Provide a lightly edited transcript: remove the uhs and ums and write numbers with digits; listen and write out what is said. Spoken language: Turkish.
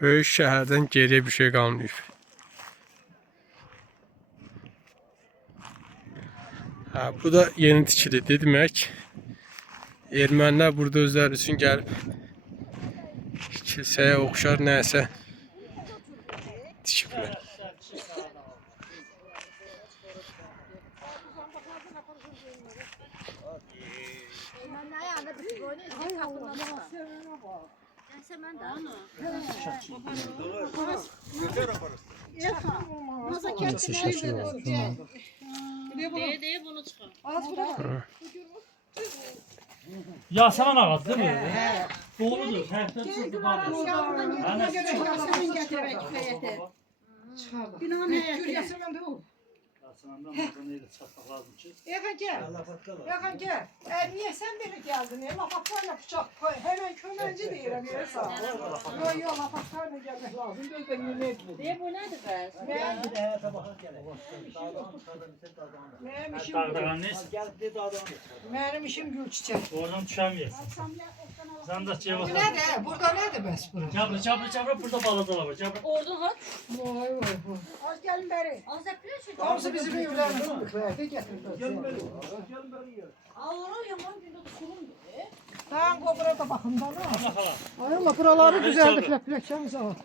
Böyük şəhərdən geriyə bir şey qalmayıb. Bu da yeni tikilidir demək. Ermənilər burada özləri üçün gəlib kilsəyə oxşar nəsə tikiblər. Yasemin ağası değil mi? Doğrudur. Binanın Yasemin de o. Yakan gel. Yakan gel. Niye sen beni geldin? Lapaklarla bıçak koy. Hemen kömenci değilim. Yok yok lapaklarla gelmek lazım. Ben yemeğe gidiyorum. Ne bu nedir be? Benim işim gül çiçek. Oradan düşemeyiz. Sen de cevap. Bu nedir? Burada nedir bes burası? Çabra burada balacalar var. Çabra. Oradan kaç? Vay vay vay. Az gelin beri. Az yapıyor şu. Hamısı bizim evlerine fındıklarda getirdi. Ağır yaman günde kurumdu. Tamam kopura da bakın da. Allah Allah. Ay Allah buraları güzeldi plakçamız var.